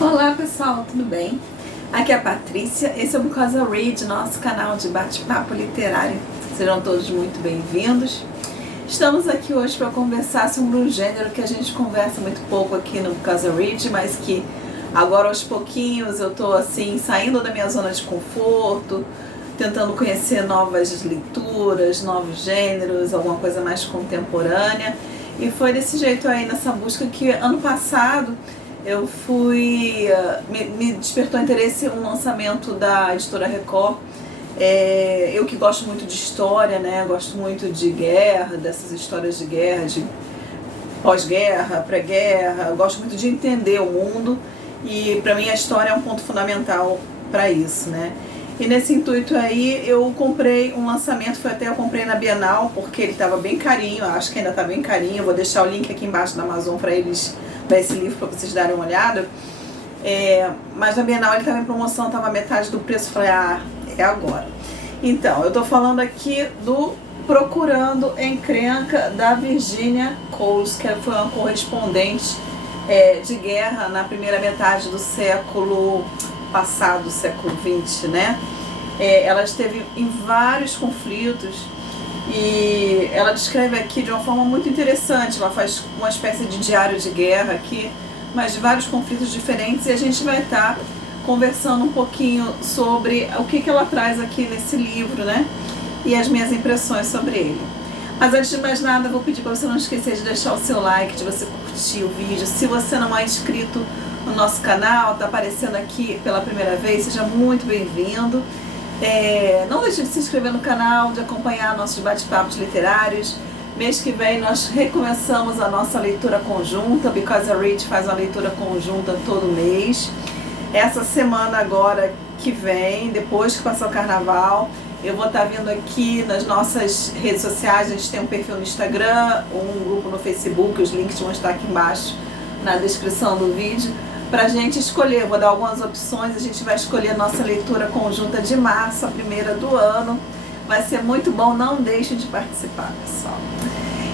Olá pessoal, tudo bem? Aqui é a Patrícia, esse é o Because I Read, nosso canal de bate-papo literário. Sejam todos muito bem-vindos. Estamos aqui hoje para conversar sobre um gênero que a gente conversa muito pouco aqui no Because I Read, mas que agora aos pouquinhos eu estou assim, saindo da minha zona de conforto, tentando conhecer novas leituras, novos gêneros, alguma coisa mais contemporânea. E foi desse jeito aí, nessa busca, que ano passado eu fui, me despertou interesse um lançamento da editora Record. Eu que gosto muito de história, né? Gosto muito de guerra, dessas histórias de guerra, de pós-guerra, pré-guerra. Gosto muito de entender o mundo e para mim a história é um ponto fundamental para isso, né? E nesse intuito aí eu comprei um lançamento, eu comprei na Bienal porque ele estava bem carinho, acho que ainda está bem carinho. Eu vou deixar o link aqui embaixo da Amazon para esse livro para vocês darem uma olhada. Mas na Bienal ele estava em promoção, estava metade do preço. Falei, é agora. Então, eu estou falando aqui do Procurando Encrenca, da Virginia Coles, que foi uma correspondente de guerra na primeira metade do século passado, século XX, né? Ela esteve em vários conflitos e ela descreve aqui de uma forma muito interessante. Ela faz uma espécie de diário de guerra aqui, mas de vários conflitos diferentes, e a gente vai estar conversando um pouquinho sobre o que ela traz aqui nesse livro, né? E as minhas impressões sobre ele. Mas antes de mais nada, eu vou pedir para você não esquecer de deixar o seu like, de você curtir o vídeo. Se você não é inscrito no nosso canal, está aparecendo aqui pela primeira vez, seja muito bem-vindo. Não deixe de se inscrever no canal, de acompanhar nossos bate-papos literários. Mês que vem nós recomeçamos a nossa leitura conjunta. Because I Read faz uma leitura conjunta todo mês. Essa semana agora que vem, depois que passar o carnaval, eu vou estar vindo aqui nas nossas redes sociais. A gente tem um perfil no Instagram, um grupo no Facebook, os links vão estar aqui embaixo na descrição do vídeo, para a gente escolher. Eu vou dar algumas opções, a gente vai escolher a nossa leitura conjunta de março, a primeira do ano. Vai ser muito bom, não deixem de participar, pessoal.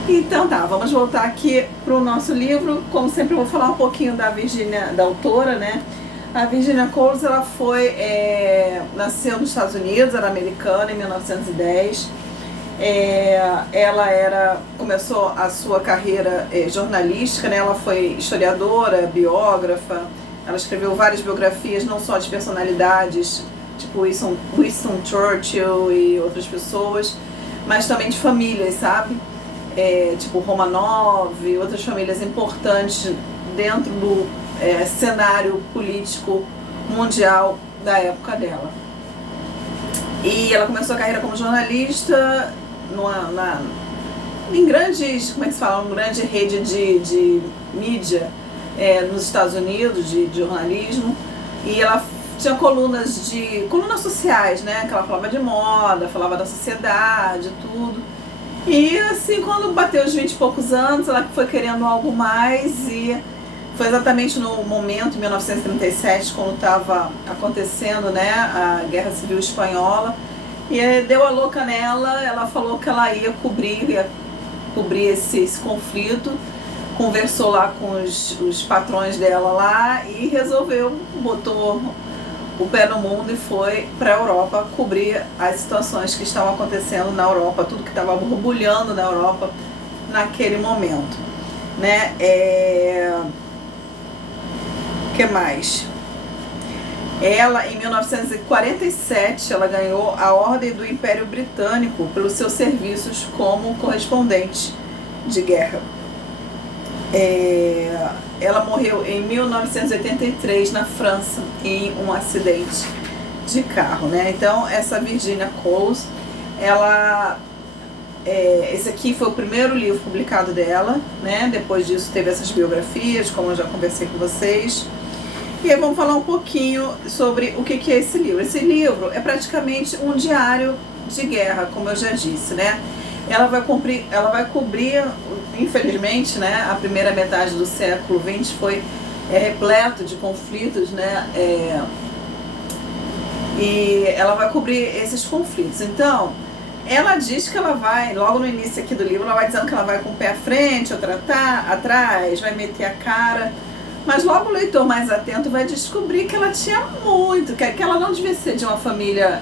Então tá, vamos voltar aqui para o nosso livro. Como sempre eu vou falar um pouquinho da Virginia, da autora, né? A Virginia Coles, ela nasceu nos Estados Unidos, era americana, em 1910. Ela começou a sua carreira jornalística, né? Ela foi historiadora, biógrafa. Ela escreveu várias biografias, não só de personalidades, tipo Winston Churchill e outras pessoas, mas também de famílias, sabe? Tipo Romanov e outras famílias importantes dentro do cenário político mundial da época dela. E ela começou a carreira como jornalista em grandes, como é que se fala, uma grande rede de mídia nos Estados Unidos, de jornalismo, e ela tinha colunas sociais, né, que ela falava de moda, falava da sociedade, tudo. E assim, quando bateu os 20 e poucos anos, ela foi querendo algo mais, e foi exatamente no momento, em 1937, quando estava acontecendo, né, a Guerra Civil Espanhola, e deu a louca nela. Ela falou que ela ia cobrir esse conflito, conversou lá com os patrões dela lá e botou o pé no mundo e foi para a Europa cobrir as situações que estavam acontecendo na Europa, tudo que estava borbulhando na Europa naquele momento, né? Que mais? Ela, em 1947, ela ganhou a Ordem do Império Britânico pelos seus serviços como correspondente de guerra. Ela morreu em 1983 na França em um acidente de carro, né? Então, essa Virginia Coles, esse aqui foi o primeiro livro publicado dela, né? Depois disso teve essas biografias, como eu já conversei com vocês. E aí vamos falar um pouquinho sobre o que é esse livro. Esse livro é praticamente um diário de guerra, como eu já disse, né? Ela vai cobrir, infelizmente, né, a primeira metade do século XX foi repleto de conflitos, né? E ela vai cobrir esses conflitos. Então, ela diz que ela vai, logo no início aqui do livro, ela vai dizendo que ela vai com o pé à frente, outro atrás, vai meter a cara Mas logo o leitor mais atento vai descobrir que ela tinha muito, que ela não devia ser de uma família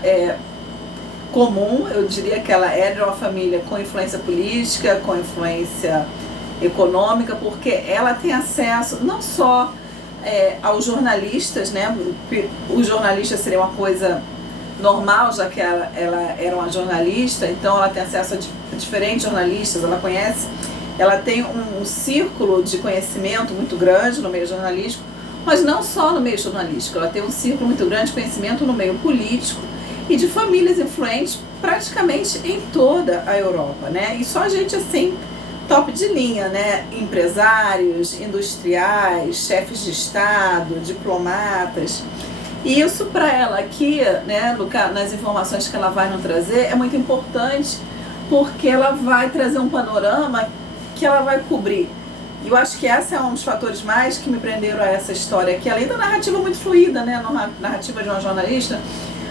comum. Eu diria que ela era de uma família com influência política, com influência econômica, porque ela tem acesso não só aos jornalistas, né? Os jornalistas seria uma coisa normal, já que ela era uma jornalista, então ela tem acesso a diferentes jornalistas, ela tem um círculo de conhecimento muito grande no meio jornalístico, mas não só no meio jornalístico, ela tem um círculo muito grande de conhecimento no meio político e de famílias influentes praticamente em toda a Europa, né? E só gente assim, top de linha, né? Empresários, industriais, chefes de Estado, diplomatas. E isso para ela aqui, né, nas informações que ela vai nos trazer, é muito importante, porque ela vai trazer um panorama que ela vai cobrir. E eu acho que esse é um dos fatores mais que me prenderam a essa história aqui, além da narrativa muito fluida, né, a narrativa de uma jornalista,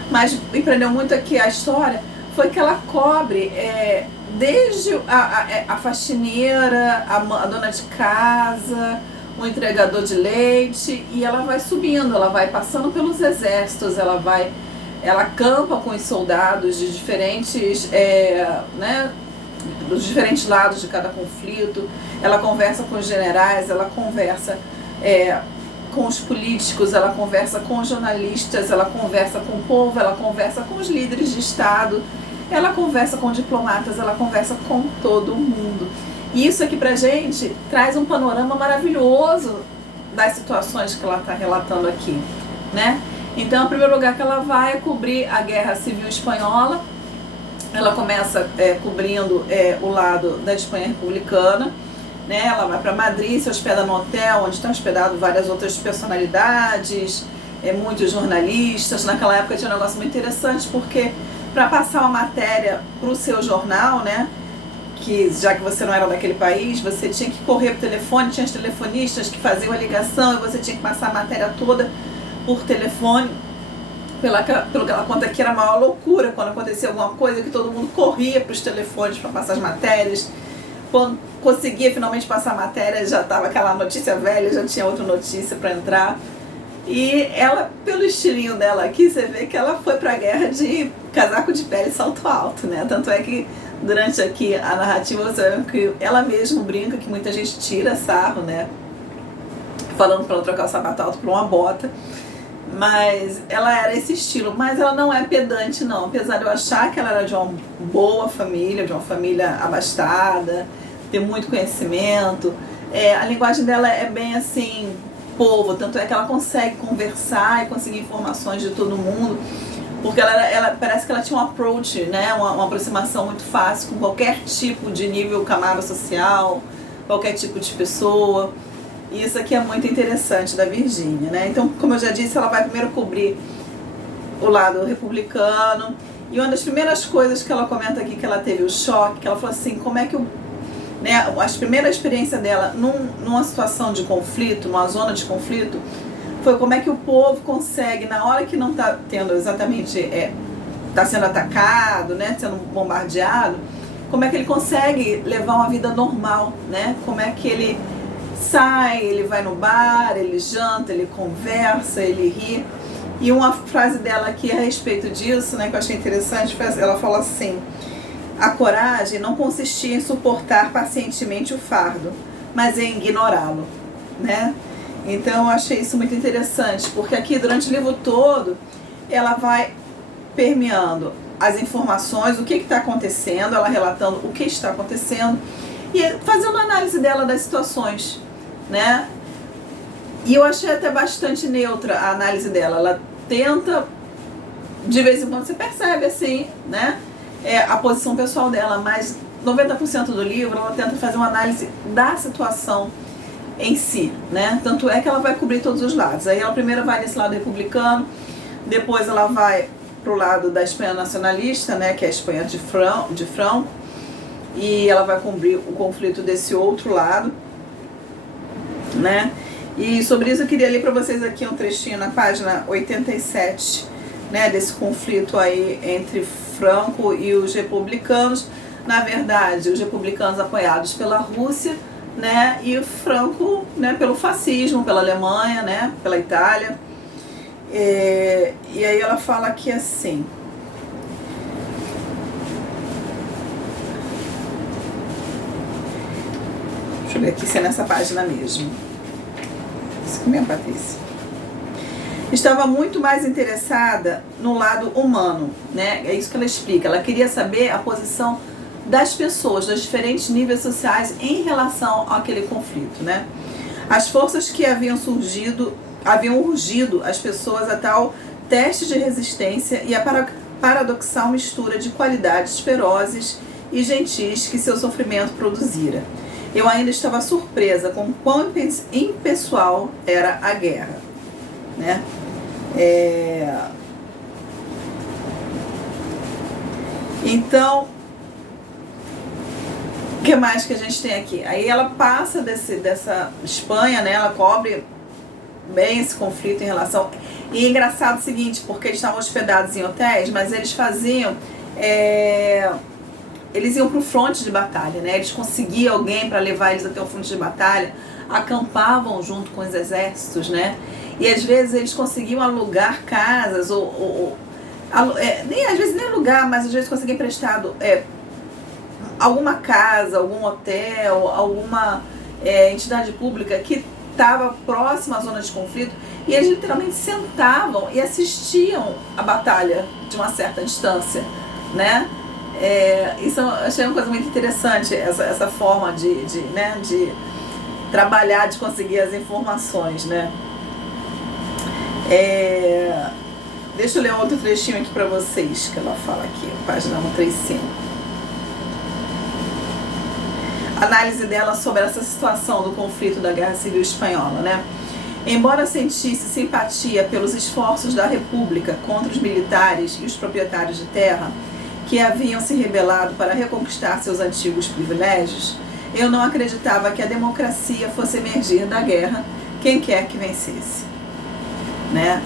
mas me prendeu muito aqui a história, foi que ela cobre desde a faxineira, a dona de casa, o entregador de leite, e ela vai subindo, ela vai passando pelos exércitos, ela acampa com os soldados de diferentes, né, dos diferentes lados de cada conflito, ela conversa com os generais, ela conversa com os políticos, ela conversa com os jornalistas, ela conversa com o povo, ela conversa com os líderes de Estado, ela conversa com diplomatas, ela conversa com todo mundo. E isso aqui pra gente traz um panorama maravilhoso das situações que ela está relatando aqui, né? Então, em primeiro lugar, que ela vai cobrir a Guerra Civil Espanhola. Ela começa cobrindo o lado da Espanha republicana, né? Ela vai para Madrid, se hospeda no hotel, onde estão hospedados várias outras personalidades, muitos jornalistas. Naquela época tinha um negócio muito interessante, porque para passar uma matéria para o seu jornal, né? Que já que você não era daquele país, você tinha que correr por telefone, tinha os telefonistas que faziam a ligação e você tinha que passar a matéria toda por telefone. Pelo que ela conta aqui, era a maior loucura quando acontecia alguma coisa, que todo mundo corria para os telefones para passar as matérias. Quando conseguia finalmente passar a matéria, já estava aquela notícia velha, já tinha outra notícia para entrar. E ela, pelo estilinho dela aqui, você vê que ela foi para a guerra de casaco de pele e salto alto, né? Tanto é que durante aqui a narrativa você vê que ela mesma brinca, que muita gente tira sarro, né? Falando para ela trocar o sapato alto por uma bota. Mas ela era esse estilo, mas ela não é pedante não, apesar de eu achar que ela era de uma boa família, de uma família abastada, ter muito conhecimento. A linguagem dela é bem assim, povo, tanto é que ela consegue conversar e conseguir informações de todo mundo, porque ela parece que ela tinha um approach, né, uma aproximação muito fácil com qualquer tipo de nível, camada social, qualquer tipo de pessoa. E isso aqui é muito interessante da Virgínia, né? Então, como eu já disse, ela vai primeiro cobrir o lado republicano. E uma das primeiras coisas que ela comenta aqui, que ela teve o choque, que ela falou assim, como é que a primeira experiência dela numa situação de conflito, numa zona de conflito, foi como é que o povo consegue, na hora que não está tendo exatamente, está sendo atacado, né, sendo bombardeado, como é que ele consegue levar uma vida normal, né? Como é que ele sai, ele vai no bar, ele janta, ele conversa, ele ri. E uma frase dela aqui a respeito disso, né, que eu achei interessante, ela fala assim: a coragem não consistia em suportar pacientemente o fardo, mas em ignorá-lo, né? Então eu achei isso muito interessante, porque aqui durante o livro todo ela vai permeando as informações, o que está acontecendo, ela relatando o que está acontecendo e fazendo análise dela das situações, né? E eu achei até bastante neutra a análise dela. Ela tenta, de vez em quando você percebe assim, né, a posição pessoal dela, mas 90% do livro ela tenta fazer uma análise da situação em si, né? Tanto é que ela vai cobrir todos os lados. Aí ela primeiro vai nesse lado republicano, depois ela vai pro lado da Espanha nacionalista, né, que é a Espanha de Franco, e ela vai cobrir o conflito desse outro lado, né? E sobre isso eu queria ler para vocês aqui um trechinho na página 87, né, desse conflito aí entre Franco e os republicanos. Na verdade, os republicanos apoiados pela Rússia né, e o Franco, né, pelo fascismo, pela Alemanha, né, pela Itália. E aí ela fala aqui assim: deixa eu ver aqui se é nessa página mesmo. Isso aqui mesmo, Patrícia. Estava muito mais interessada no lado humano, né? É isso que ela explica. Ela queria saber a posição das pessoas, dos diferentes níveis sociais em relação àquele conflito, né? As forças que haviam urgido as pessoas a tal teste de resistência e a paradoxal mistura de qualidades ferozes e gentis que seu sofrimento produzira. Eu ainda estava surpresa com quão impessoal era a guerra, né? Então, o que mais que a gente tem aqui? Aí ela passa dessa Espanha, né? Ela cobre bem esse conflito em relação... E é engraçado o seguinte, porque eles estavam hospedados em hotéis, mas eles faziam... Eles iam para o fronte de batalha, né? Eles conseguiam alguém para levar eles até o fronte de batalha, acampavam junto com os exércitos, né? E às vezes eles conseguiam alugar casas, às vezes nem alugar, mas às vezes conseguiam emprestado alguma casa, algum hotel, alguma entidade pública que estava próxima à zona de conflito, e eles literalmente sentavam e assistiam a batalha de uma certa distância, né? Isso eu achei uma coisa muito interessante, essa forma de trabalhar, de conseguir as informações, né? Deixa eu ler outro trechinho aqui para vocês, que ela fala aqui, página 135. Análise dela sobre essa situação do conflito da Guerra Civil Espanhola, né? Embora sentisse simpatia pelos esforços da República contra os militares e os proprietários de terra que haviam se rebelado para reconquistar seus antigos privilégios, eu não acreditava que a democracia fosse emergir da guerra, quem quer que vencesse, né?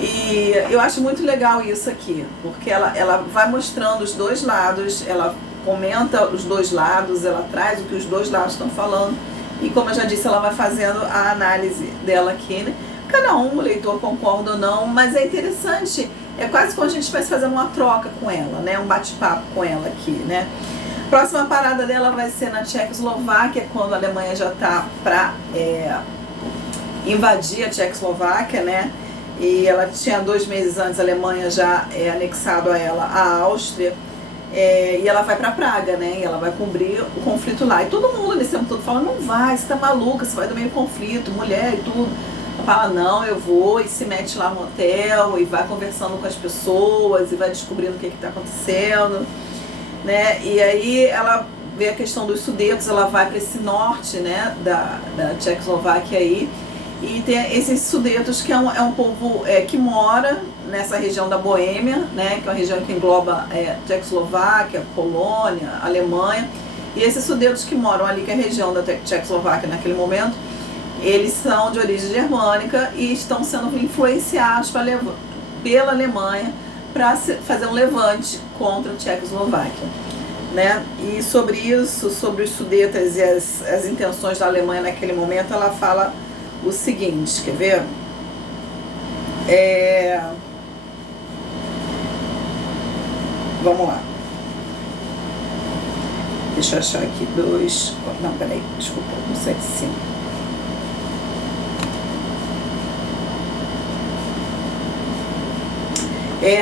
E eu acho muito legal isso aqui, porque ela vai mostrando os dois lados, ela comenta os dois lados, ela traz o que os dois lados estão falando, e como eu já disse, ela vai fazendo a análise dela aqui, né? Cada um, o leitor concorda ou não, mas é interessante, é quase como a gente vai fazer uma troca com ela, né? Um bate-papo com ela aqui, né? Próxima parada dela vai ser na Tchecoslováquia, quando a Alemanha já está para invadir a Tchecoslováquia, né? E ela tinha 2 meses antes, a Alemanha já anexado a ela a Áustria, e ela vai para Praga, né? E ela vai cobrir o conflito lá. E todo mundo nesse tempo todo fala: não vai, você tá maluca, você vai do meio do conflito, mulher e tudo. Ela fala: não, eu vou, e se mete lá no hotel e vai conversando com as pessoas e vai descobrindo o que está acontecendo, né? E aí ela vê a questão dos Sudetos, ela vai para esse norte, né, da Tchecoslováquia aí, e tem esses Sudetos, que é um povo que mora nessa região da Boêmia, né, que é uma região que engloba Tchecoslováquia, Polônia, Alemanha, e esses Sudetos que moram ali, que é a região da Tchecoslováquia naquele momento, eles são de origem germânica e estão sendo influenciados pela Alemanha para fazer um levante contra a Tchecoslováquia, né? E sobre isso, sobre os Sudetas e as intenções da Alemanha naquele momento, ela fala o seguinte, quer ver? Vamos lá. Deixa eu achar aqui não, peraí, desculpa, 175.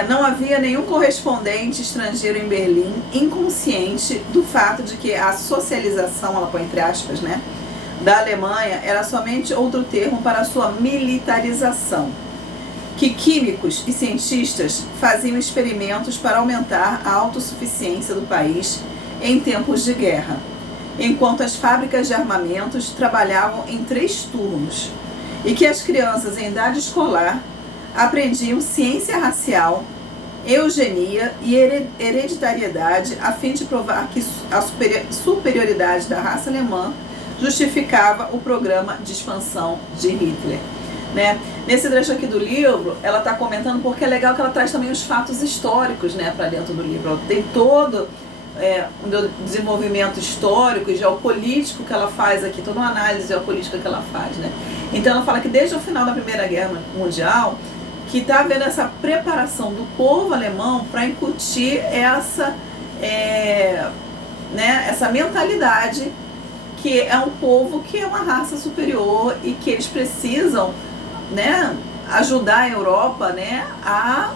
Não havia nenhum correspondente estrangeiro em Berlim inconsciente do fato de que a socialização, ela põe entre aspas, né, da Alemanha era somente outro termo para a sua militarização, que químicos e cientistas faziam experimentos para aumentar a autossuficiência do país em tempos de guerra, enquanto as fábricas de armamentos trabalhavam em 3 turnos, e que as crianças em idade escolar aprendiam ciência racial, eugenia e hereditariedade a fim de provar que a superioridade da raça alemã justificava o programa de expansão de Hitler, né? Nesse trecho aqui do livro, ela está comentando, porque é legal que ela traz também os fatos históricos, né, para dentro do livro. Ela tem todo um desenvolvimento histórico e geopolítico que ela faz aqui, toda uma análise geopolítica que ela faz, né? Então ela fala que desde o final da Primeira Guerra Mundial, que está havendo essa preparação do povo alemão para incutir essa mentalidade que é um povo que é uma raça superior e que eles precisam, né, ajudar a Europa, né, a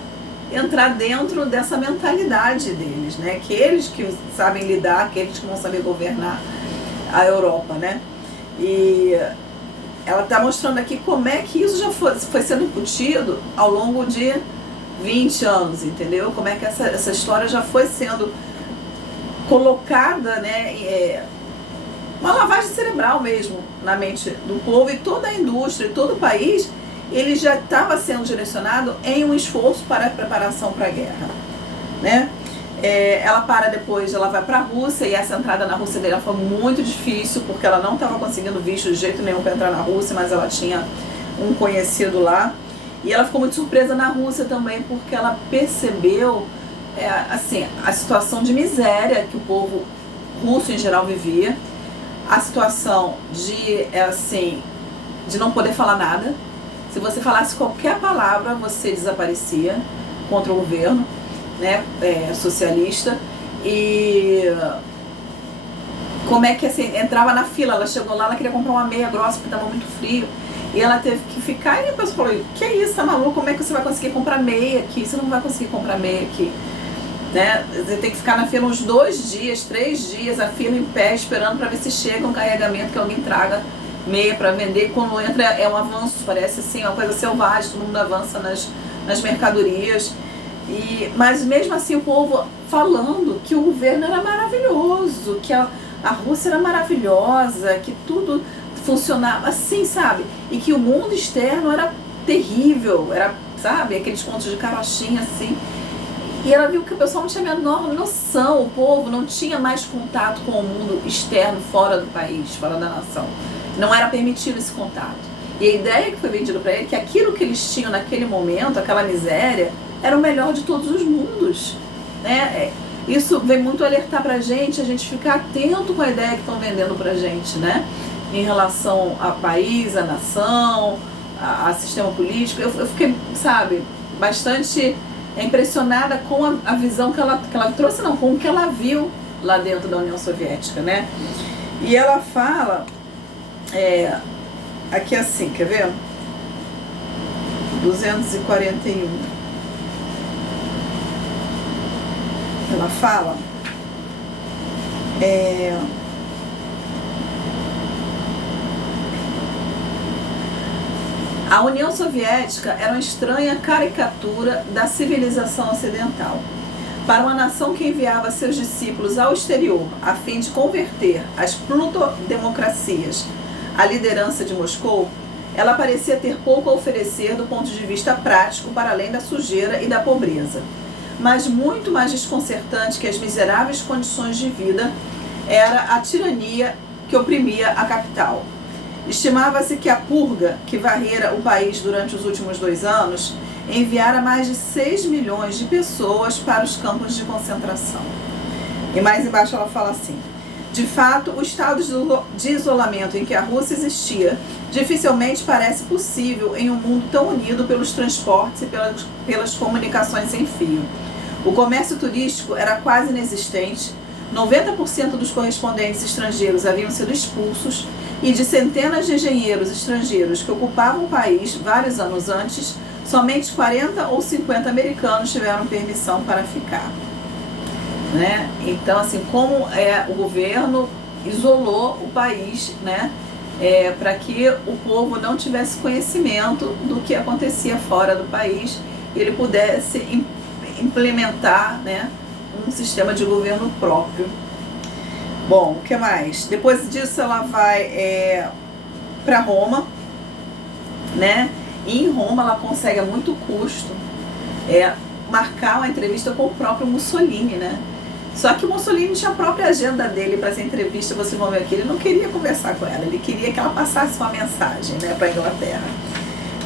entrar dentro dessa mentalidade deles, né, que eles que sabem lidar, que eles que vão saber governar a Europa, né. E ela está mostrando aqui como é que isso já foi sendo incutido ao longo de 20 anos, entendeu? Como é que essa história já foi sendo colocada, né, uma lavagem cerebral mesmo na mente do povo, e toda a indústria, todo o país, ele já estava sendo direcionado em um esforço para a preparação para a guerra, né? Ela para depois, ela vai para a Rússia, e essa entrada na Rússia dela foi muito difícil, porque ela não estava conseguindo visto de jeito nenhum para entrar na Rússia, mas ela tinha um conhecido lá, e ela ficou muito surpresa na Rússia também, porque ela percebeu assim, a situação de miséria que o povo russo em geral vivia, a situação de não poder falar nada. Se você falasse qualquer palavra, você desaparecia contra o governo, né, socialista. E como é que assim, entrava na fila, ela chegou lá, ela queria comprar uma meia grossa porque estava muito frio, e ela teve que ficar, e a pessoa falou: que é isso, tá maluco? Como é que você vai conseguir comprar meia aqui? Você não vai conseguir comprar meia aqui, né? Você tem que ficar na fila uns 2 dias, 3 dias, a fila em pé, esperando para ver se chega um carregamento, que alguém traga meia para vender. Quando entra é um avanço, parece assim, uma coisa selvagem, todo mundo avança nas mercadorias. Mas mesmo assim o povo falando que o governo era maravilhoso, que a Rússia era maravilhosa, que tudo funcionava assim, sabe? E que o mundo externo era terrível, era, sabe, aqueles contos de carochinha assim. E ela viu que o pessoal não tinha a menor noção, o povo não tinha mais contato com o mundo externo, fora do país, fora da nação. Não era permitido esse contato. E a ideia que foi vendida para ele, que aquilo que eles tinham naquele momento, aquela miséria, era o melhor de todos os mundos, né? Isso vem muito alertar pra gente, a gente ficar atento com a ideia que estão vendendo pra gente, né? Em relação ao país, à nação, a sistema político. Eu fiquei, sabe, bastante impressionada com a visão que ela trouxe, não, com o que ela viu lá dentro da União Soviética, né? E ela fala, aqui assim, quer ver? 241. Ela fala, a União Soviética era uma estranha caricatura da civilização ocidental. Para uma nação que enviava seus discípulos ao exterior a fim de converter as plutodemocracias à liderança de Moscou, ela parecia ter pouco a oferecer do ponto de vista prático, para além da sujeira e da pobreza. Mas muito mais desconcertante que as miseráveis condições de vida era a tirania que oprimia a capital. Estimava-se que a purga que varrera o país durante os últimos 2 anos enviara mais de 6 milhões de pessoas para os campos de concentração. E mais embaixo ela fala assim: de fato, o estado de isolamento em que a Rússia existia dificilmente parece possível em um mundo tão unido pelos transportes e pelas comunicações sem fio. O comércio turístico era quase inexistente, 90% dos correspondentes estrangeiros haviam sido expulsos, e de centenas de engenheiros estrangeiros que ocupavam o país vários anos antes, somente 40 ou 50 americanos tiveram permissão para ficar, né? Então, assim, como o governo isolou o país, né, para que o povo não tivesse conhecimento do que acontecia fora do país e ele pudesse implementar, né, um sistema de governo próprio. Bom, o que mais? Depois disso ela vai para Roma, né? E em Roma ela consegue a muito custo marcar uma entrevista com o próprio Mussolini, né? Só que o Mussolini tinha a própria agenda dele para essa entrevista, vocês vão ver aqui, ele não queria conversar com ela, ele queria que ela passasse uma mensagem, né, para a Inglaterra.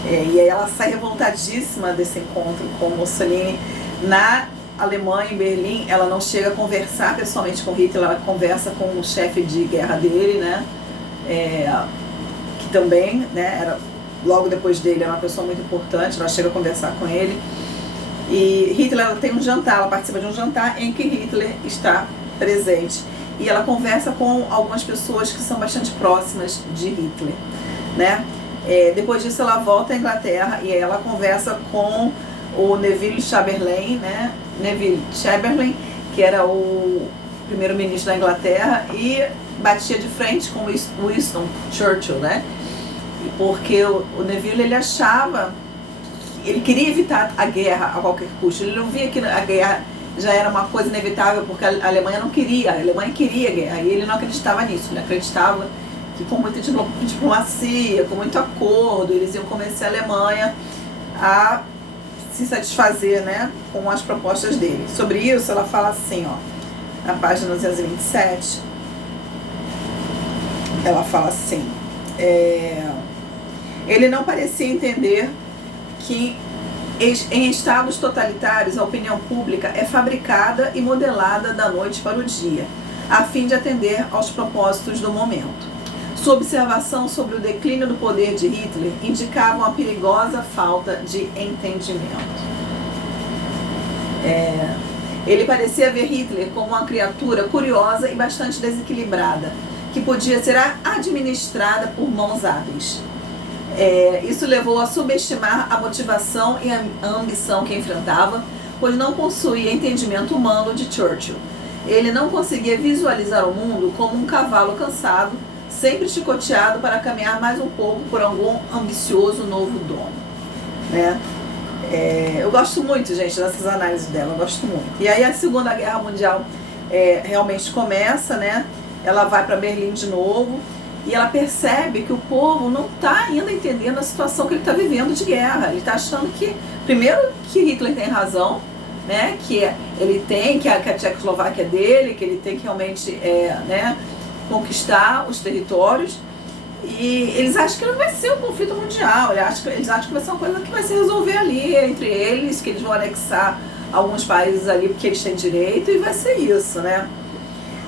E aí ela sai revoltadíssima desse encontro com o Mussolini na Alemanha, em Berlim, ela não chega a conversar pessoalmente com Hitler, ela conversa com o chefe de guerra dele, né? Que também, né, era, logo depois dele, era uma pessoa muito importante, ela chega a conversar com ele. E Hitler, ela tem um jantar, ela participa de um jantar em que Hitler está presente. E ela conversa com algumas pessoas que são bastante próximas de Hitler, né? Depois disso ela volta à Inglaterra e ela conversa com o Neville Chamberlain, né? Neville Chamberlain, que era o primeiro-ministro da Inglaterra, e batia de frente com Winston Churchill, né? Porque o Neville, ele achava, ele queria evitar a guerra a qualquer custo. Ele não via que a guerra já era uma coisa inevitável, porque a Alemanha não queria, a Alemanha queria guerra, e ele não acreditava nisso. Ele acreditava que com muita diplomacia, com muito acordo, eles iam convencer a Alemanha a se satisfazer, né, com as propostas dele. Sobre isso ela fala assim, ó, na página 227, ela fala assim, ele não parecia entender que em estados totalitários a opinião pública é fabricada e modelada da noite para o dia, a fim de atender aos propósitos do momento. Sua observação sobre o declínio do poder de Hitler indicava uma perigosa falta de entendimento. Ele parecia ver Hitler como uma criatura curiosa e bastante desequilibrada, que podia ser administrada por mãos hábeis. Isso levou a subestimar a motivação e a ambição que enfrentava, pois não possuía entendimento humano de Churchill. Ele não conseguia visualizar o mundo como um cavalo cansado, sempre chicoteado para caminhar mais um pouco por algum ambicioso novo dono, né? Eu gosto muito, gente, dessas análises dela, eu gosto muito. E aí a Segunda Guerra Mundial realmente começa, né? Ela vai para Berlim de novo e ela percebe que o povo não está ainda entendendo a situação que ele está vivendo de guerra. Ele está achando que, primeiro, que Hitler tem razão, né? Que ele tem, que a Tchecoslováquia é dele, que ele tem que realmente, né, conquistar os territórios. E eles acham que não vai ser um conflito mundial, eles acham que vai ser uma coisa que vai se resolver ali entre eles, que eles vão anexar alguns países ali porque eles têm direito, e vai ser isso, né?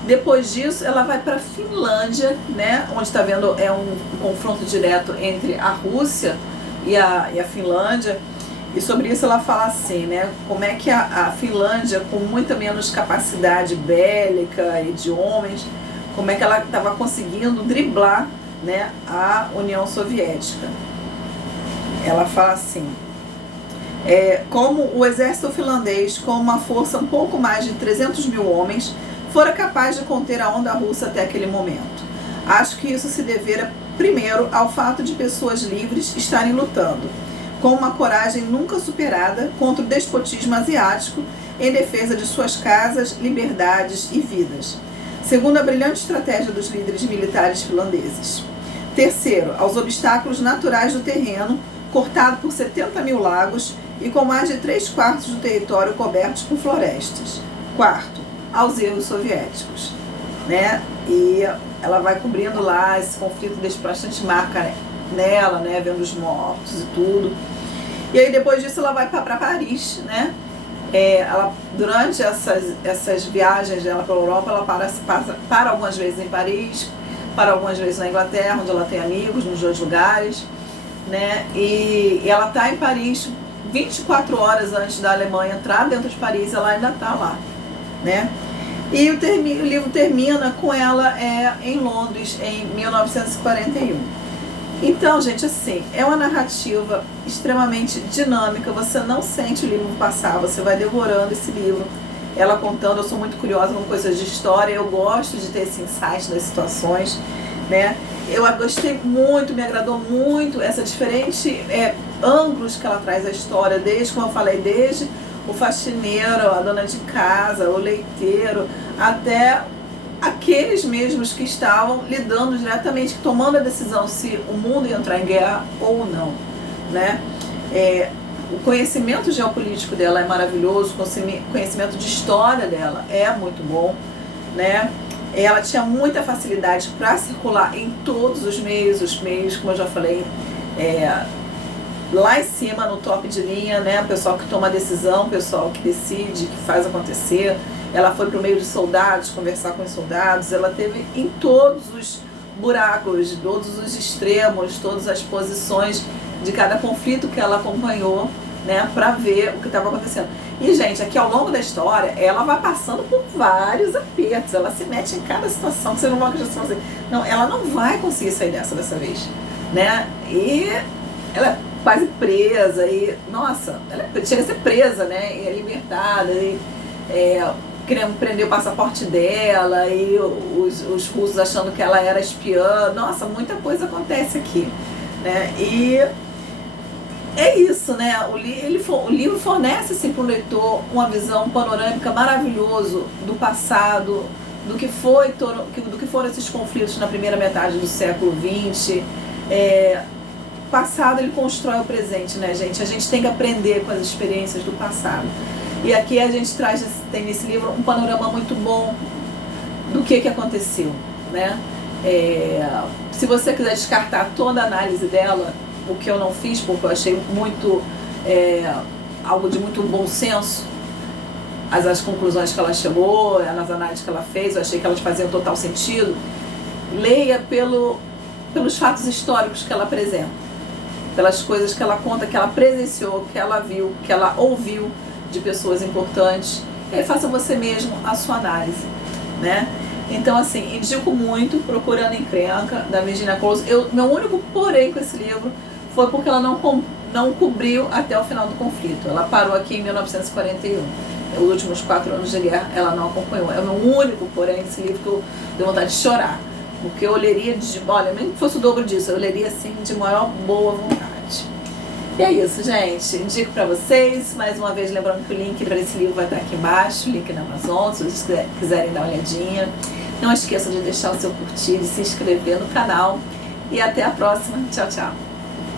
Depois disso, ela vai para a Finlândia, né? Onde está vendo um confronto direto entre a Rússia e a Finlândia. E sobre isso ela fala assim, né? Como é que a Finlândia, com muita menos capacidade bélica e de homens, como é que ela estava conseguindo driblar, né, a União Soviética. Ela fala assim, como o exército finlandês, com uma força um pouco mais de 300 mil homens, fora capaz de conter a onda russa até aquele momento. Acho que isso se devera, primeiro, ao fato de pessoas livres estarem lutando, com uma coragem nunca superada, contra o despotismo asiático, em defesa de suas casas, liberdades e vidas. Segundo, a brilhante estratégia dos líderes militares finlandeses. Terceiro, aos obstáculos naturais do terreno, cortado por 70 mil lagos e com mais de 3/4 do território cobertos com florestas. Quarto, aos erros soviéticos, né? E ela vai cobrindo lá esse conflito, deixa bastante marca nela, né? Vendo os mortos e tudo. E aí depois disso ela vai para Paris, né? Ela, durante essas viagens dela para a Europa, ela para algumas vezes em Paris, para algumas vezes na Inglaterra, onde ela tem amigos nos dois lugares, né? E ela está em Paris 24 horas antes da Alemanha entrar dentro de Paris, ela ainda está lá, né? E o livro termina com ela em Londres, em 1941. Então, gente, assim, é uma narrativa extremamente dinâmica, você não sente o livro passar, você vai devorando esse livro, ela contando. Eu sou muito curiosa com coisas de história, eu gosto de ter esse insight das situações, né? Eu gostei muito, me agradou muito essa diferente ângulos que ela traz à história, desde, como eu falei, desde o faxineiro, a dona de casa, o leiteiro, até aqueles mesmos que estavam lidando diretamente, tomando a decisão se o mundo ia entrar em guerra ou não, né? O conhecimento geopolítico dela é maravilhoso, o conhecimento de história dela é muito bom, né? Ela tinha muita facilidade para circular em todos os meios, como eu já falei, lá em cima, no top de linha, né? O pessoal que toma a decisão, o pessoal que decide, que faz acontecer. Ela foi pro meio de soldados, conversar com os soldados. Ela teve em todos os buracos, todos os extremos, todas as posições de cada conflito que ela acompanhou, né? Pra ver o que estava acontecendo. E, gente, aqui ao longo da história, ela vai passando por vários apertos. Ela se mete em cada situação que você não vai acreditar. Não, ela não vai conseguir sair dessa vez, né? E ela é quase presa e, nossa, ela chega a ser presa, né? E é libertada e querendo prender o passaporte dela e os russos achando que ela era espiã. Nossa, muita coisa acontece aqui, né? E é isso, né? O livro fornece assim, para o leitor uma visão panorâmica maravilhosa do passado, do que foram esses conflitos na primeira metade do século XX. Passado ele constrói o presente, né, gente? A gente tem que aprender com as experiências do passado. E aqui a gente tem nesse livro um panorama muito bom do que aconteceu, né? Se você quiser descartar toda a análise dela, o que eu não fiz, porque eu achei muito algo de muito bom senso, as conclusões que ela chegou, nas análises que ela fez, eu achei que elas faziam total sentido. Leia pelos fatos históricos que ela apresenta, pelas coisas que ela conta, que ela presenciou, que ela viu, que ela ouviu de pessoas importantes. E aí faça você mesmo a sua análise, né? Então, assim, indico muito Procurando Encrenca, da Virginia Close. Meu único porém com esse livro foi porque ela não cobriu até o final do conflito. Ela parou aqui em 1941. Os últimos 4 anos de guerra ela não acompanhou. É o meu único porém esse livro que eu dei vontade de chorar. Porque eu leria olha, nem que fosse o dobro disso, eu leria assim de maior boa vontade. E é isso, gente. Indico pra vocês, mais uma vez, lembrando que o link para esse livro vai estar aqui embaixo, o link na Amazon, se vocês quiserem dar uma olhadinha. Não esqueçam de deixar o seu curtir, de se inscrever no canal. E até a próxima. Tchau, tchau.